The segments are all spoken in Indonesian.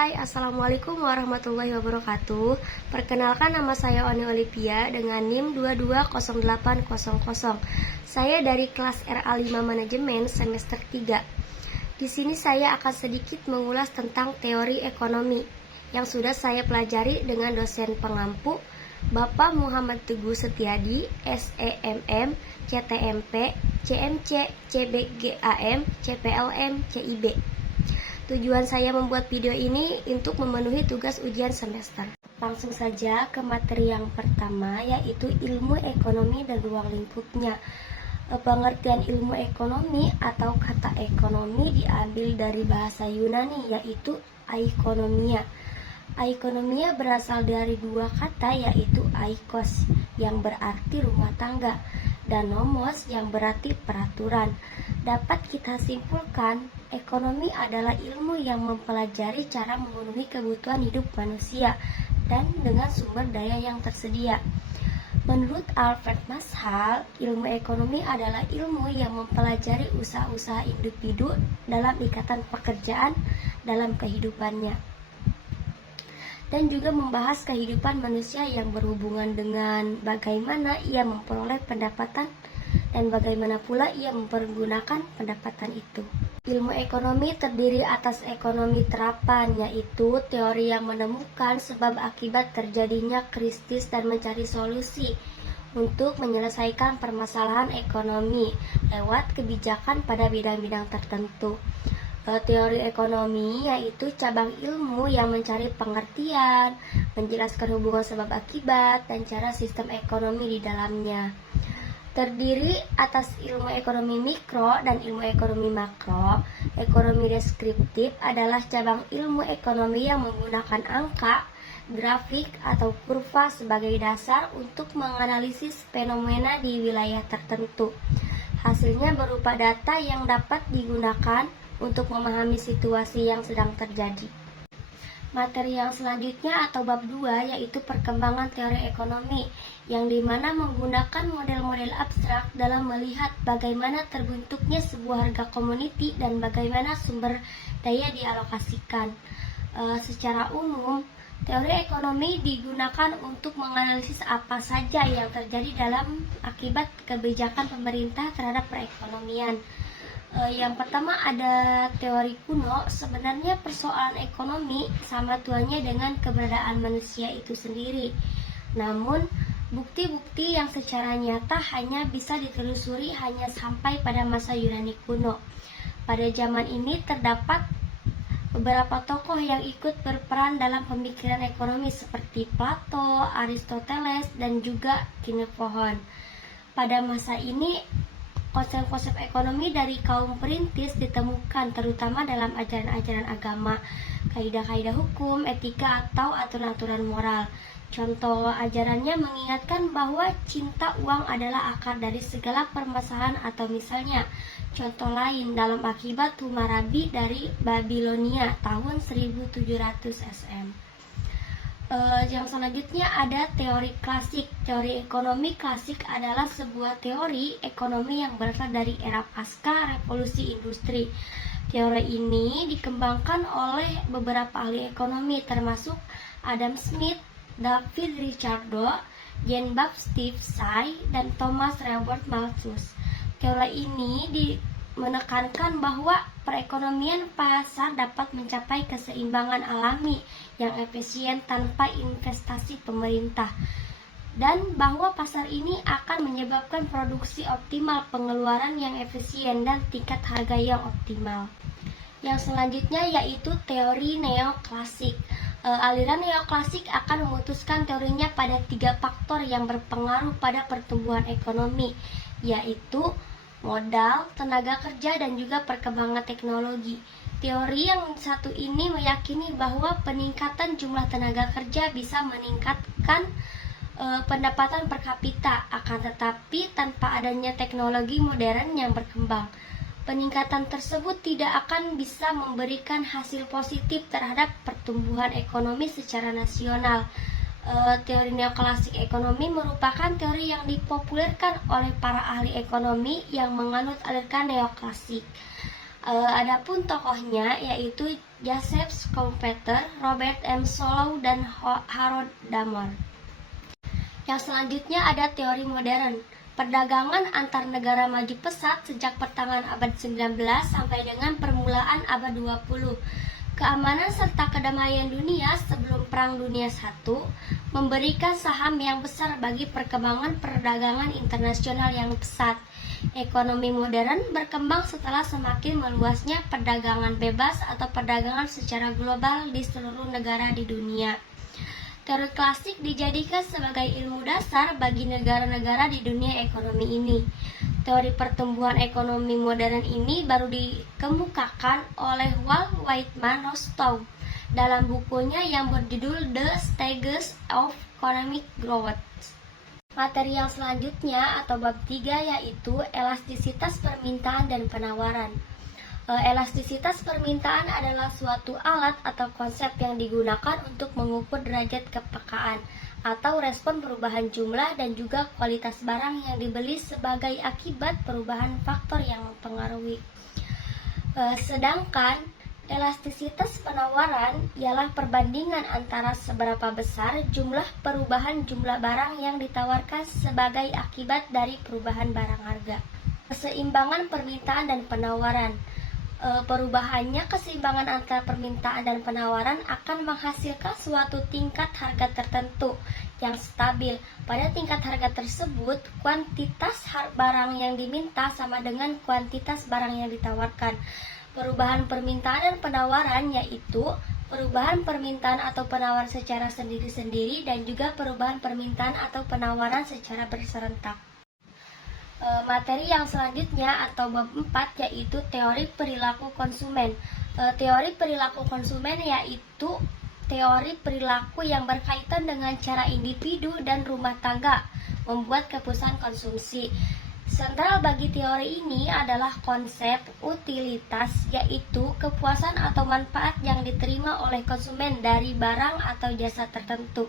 Hai, Assalamualaikum warahmatullahi wabarakatuh. Perkenalkan, nama saya Oni Olivia dengan NIM 220800. Saya dari kelas RA5 Manajemen semester 3. Di sini saya akan sedikit mengulas tentang teori ekonomi yang sudah saya pelajari dengan dosen pengampu Bapak Muhammad Teguh Setiadi, SEMM, CTMP, CMC, CBGAM, CPLM, CIB. Tujuan saya membuat video ini untuk memenuhi tugas ujian semester. Langsung saja ke materi yang pertama, yaitu ilmu ekonomi dan ruang lingkupnya. Pengertian ilmu ekonomi atau kata ekonomi diambil dari bahasa Yunani, yaitu aikonomia. Aikonomia berasal dari dua kata, yaitu aikos yang berarti rumah tangga dan nomos yang berarti peraturan. Dapat kita simpulkan, ekonomi adalah ilmu yang mempelajari cara memenuhi kebutuhan hidup manusia dan dengan sumber daya yang tersedia. Menurut Alfred Mashal, ilmu ekonomi adalah ilmu yang mempelajari usaha-usaha individu dalam ikatan pekerjaan dalam kehidupannya, dan juga membahas kehidupan manusia yang berhubungan dengan bagaimana ia memperoleh pendapatan dan bagaimana pula ia mempergunakan pendapatan itu. Ilmu ekonomi terdiri atas ekonomi terapan, yaitu teori yang menemukan sebab akibat terjadinya krisis dan mencari solusi untuk menyelesaikan permasalahan ekonomi lewat kebijakan pada bidang-bidang tertentu. Teori ekonomi yaitu cabang ilmu yang mencari pengertian, menjelaskan hubungan sebab akibat, dan cara sistem ekonomi di dalamnya. Terdiri atas ilmu ekonomi mikro dan ilmu ekonomi makro. Ekonomi deskriptif adalah cabang ilmu ekonomi yang menggunakan angka, grafik, atau kurva sebagai dasar untuk menganalisis fenomena di wilayah tertentu. Hasilnya berupa data yang dapat digunakan untuk memahami situasi yang sedang terjadi. Materi yang selanjutnya atau bab 2 yaitu perkembangan teori ekonomi, yang dimana menggunakan model-model abstrak dalam melihat bagaimana terbentuknya sebuah harga komoditi dan bagaimana sumber daya dialokasikan. Secara umum, teori ekonomi digunakan untuk menganalisis apa saja yang terjadi dalam akibat kebijakan pemerintah terhadap perekonomian. Yang pertama ada teori kuno. Sebenarnya persoalan ekonomi sama tuanya dengan keberadaan manusia itu sendiri. Namun bukti-bukti yang secara nyata hanya bisa ditelusuri hanya sampai pada masa Yunani kuno. Pada zaman ini terdapat beberapa tokoh yang ikut berperan dalam pemikiran ekonomi seperti Plato, Aristoteles, dan juga Xenophon. Pada masa ini konsep-konsep ekonomi dari kaum perintis ditemukan terutama dalam ajaran-ajaran agama, kaidah-kaidah hukum, etika, atau aturan-aturan moral. Contoh ajarannya mengingatkan bahwa cinta uang adalah akar dari segala permasalahan, atau misalnya contoh lain dalam Akibat Hammurabi dari Babilonia tahun 1700 SM. Yang selanjutnya ada teori klasik. Teori ekonomi klasik adalah sebuah teori ekonomi yang berasal dari era pasca revolusi industri. Teori ini dikembangkan oleh beberapa ahli ekonomi termasuk Adam Smith, David Ricardo, Jean-Baptiste Say, dan Thomas Robert Malthus. Teori ini menekankan bahwa perekonomian pasar dapat mencapai keseimbangan alami yang efisien tanpa investasi pemerintah, dan bahwa pasar ini akan menyebabkan produksi optimal, pengeluaran yang efisien, dan tingkat harga yang optimal. Yang selanjutnya yaitu teori neoklasik. Aliran neoklasik akan memutuskan teorinya pada 3 faktor yang berpengaruh pada pertumbuhan ekonomi, yaitu modal, tenaga kerja, dan juga perkembangan teknologi. Teori yang satu ini meyakini bahwa peningkatan jumlah tenaga kerja bisa meningkatkan pendapatan per kapita, akan tetapi tanpa adanya teknologi modern yang berkembang, peningkatan tersebut tidak akan bisa memberikan hasil positif terhadap pertumbuhan ekonomi secara nasional. Teori neoklasik ekonomi merupakan teori yang dipopulerkan oleh para ahli ekonomi yang menganut aliran neoklasik. Adapun tokohnya yaitu Joseph Schumpeter, Robert M. Solow, dan Harold Damar. Yang selanjutnya ada teori modern. Perdagangan antar negara maju pesat sejak pertengahan abad 19 sampai dengan permulaan abad 20. Keamanan serta kedamaian dunia sebelum Perang Dunia I memberikan saham yang besar bagi perkembangan perdagangan internasional yang pesat. Ekonomi modern berkembang setelah semakin meluasnya perdagangan bebas atau perdagangan secara global di seluruh negara di dunia. Teori klasik dijadikan sebagai ilmu dasar bagi negara-negara di dunia ekonomi ini. Teori pertumbuhan ekonomi modern ini baru dikemukakan oleh Walt Whitman Rostow dalam bukunya yang berjudul The Stages of Economic Growth. Materi yang selanjutnya atau bab 3 yaitu elastisitas permintaan dan penawaran. Elastisitas permintaan adalah suatu alat atau konsep yang digunakan untuk mengukur derajat kepekaan atau respon perubahan jumlah dan juga kualitas barang yang dibeli sebagai akibat perubahan faktor yang mempengaruhi. Sedangkan elastisitas penawaran ialah perbandingan antara seberapa besar jumlah perubahan jumlah barang yang ditawarkan sebagai akibat dari perubahan barang harga. Keseimbangan permintaan dan penawaran. Perubahannya keseimbangan antara permintaan dan penawaran akan menghasilkan suatu tingkat harga tertentu yang stabil. Pada tingkat harga tersebut, kuantitas barang yang diminta sama dengan kuantitas barang yang ditawarkan. Perubahan permintaan dan penawaran yaitu perubahan permintaan atau penawaran secara sendiri-sendiri dan juga perubahan permintaan atau penawaran secara berserentak. Materi yang selanjutnya atau bab 4 yaitu teori perilaku konsumen. Teori perilaku konsumen yaitu teori perilaku yang berkaitan dengan cara individu dan rumah tangga membuat keputusan konsumsi. Sentral bagi teori ini adalah konsep utilitas, yaitu kepuasan atau manfaat yang diterima oleh konsumen dari barang atau jasa tertentu.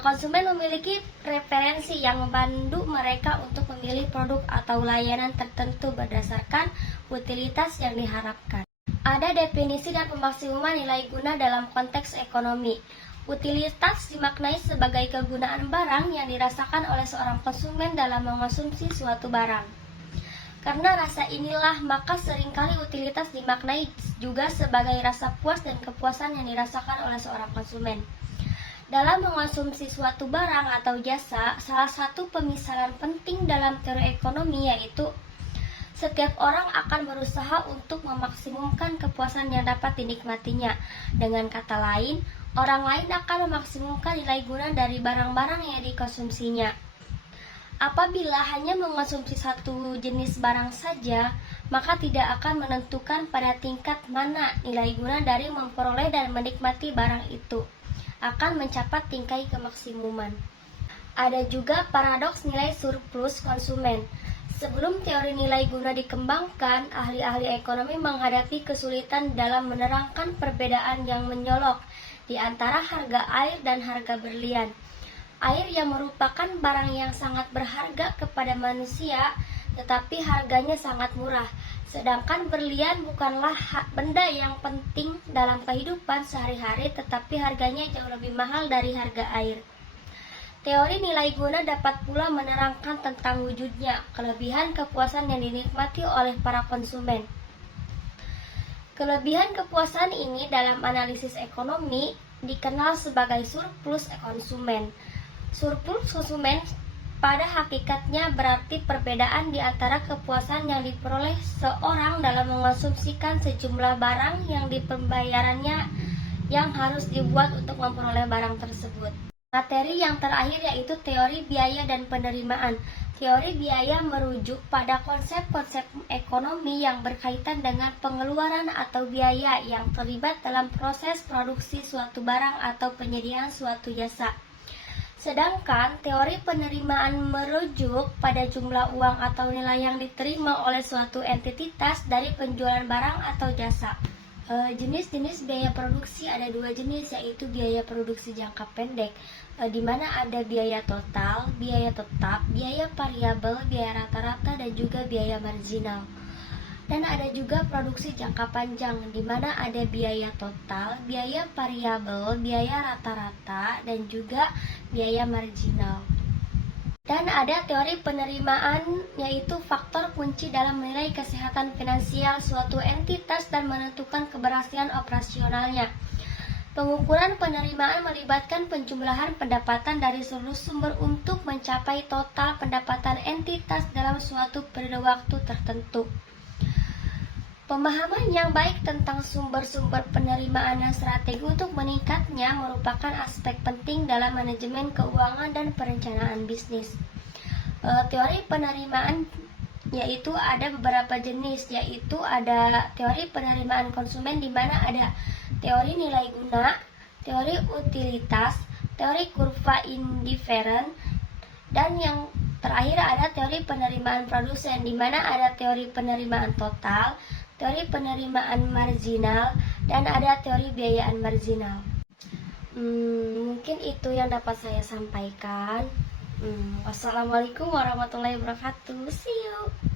Konsumen memiliki preferensi yang membantu mereka untuk memilih produk atau layanan tertentu berdasarkan utilitas yang diharapkan. Ada definisi dan pemaksimuman nilai guna dalam konteks ekonomi. Utilitas dimaknai sebagai kegunaan barang yang dirasakan oleh seorang konsumen dalam mengonsumsi suatu barang. Karena rasa inilah, maka seringkali utilitas dimaknai juga sebagai rasa puas dan kepuasan yang dirasakan oleh seorang konsumen. Dalam mengonsumsi suatu barang atau jasa, salah satu pemisalan penting dalam teori ekonomi yaitu setiap orang akan berusaha untuk memaksimumkan kepuasan yang dapat dinikmatinya. Dengan kata lain, orang lain akan memaksimumkan nilai guna dari barang-barang yang dikonsumsinya. Apabila hanya mengonsumsi satu jenis barang saja, maka tidak akan menentukan pada tingkat mana nilai guna dari memperoleh dan menikmati barang itu akan mencapai tingkat kemaksimuman. Ada juga paradoks nilai surplus konsumen. Sebelum teori nilai guna dikembangkan, ahli-ahli ekonomi menghadapi kesulitan dalam menerangkan perbedaan yang menyolok di antara harga air dan harga berlian. Air yang merupakan barang yang sangat berharga kepada manusia, tetapi harganya sangat murah. Sedangkan berlian bukanlah benda yang penting dalam kehidupan sehari-hari, tetapi harganya jauh lebih mahal dari harga air. Teori nilai guna dapat pula menerangkan tentang wujudnya kelebihan kepuasan yang dinikmati oleh para konsumen. Kelebihan kepuasan ini dalam analisis ekonomi dikenal sebagai surplus konsumen. Surplus konsumen pada hakikatnya berarti perbedaan di antara kepuasan yang diperoleh seorang dalam mengonsumsikan sejumlah barang yang pembayarannya yang harus dibuat untuk memperoleh barang tersebut. Materi yang terakhir yaitu teori biaya dan penerimaan. Teori biaya merujuk pada konsep-konsep ekonomi yang berkaitan dengan pengeluaran atau biaya yang terlibat dalam proses produksi suatu barang atau penyediaan suatu jasa. Sedangkan teori penerimaan merujuk pada jumlah uang atau nilai yang diterima oleh suatu entitas dari penjualan barang atau jasa. Jenis-jenis biaya produksi ada dua jenis, yaitu biaya produksi jangka pendek, di mana ada biaya total, biaya tetap, biaya variabel, biaya rata-rata, dan juga biaya marginal. Dan ada juga produksi jangka panjang, di mana ada biaya total, biaya variabel, biaya rata-rata, dan juga biaya marginal. Dan ada teori penerimaan, yaitu faktor kunci dalam menilai kesehatan finansial suatu entitas dan menentukan keberhasilan operasionalnya. Pengukuran penerimaan melibatkan penjumlahan pendapatan dari seluruh sumber untuk mencapai total pendapatan entitas dalam suatu periode waktu tertentu. Pemahaman yang baik tentang sumber-sumber penerimaan dan strategi untuk meningkatnya merupakan aspek penting dalam manajemen keuangan dan perencanaan bisnis. Teori penerimaan yaitu ada beberapa jenis, yaitu ada teori penerimaan konsumen di mana ada teori nilai guna, teori utilitas, teori kurva indiferen, dan yang terakhir ada teori penerimaan produsen di mana ada teori penerimaan total, teori penerimaan marginal, dan ada teori biayaan marginal. Mungkin itu yang dapat saya sampaikan. Wassalamualaikum warahmatullahi wabarakatuh. See you.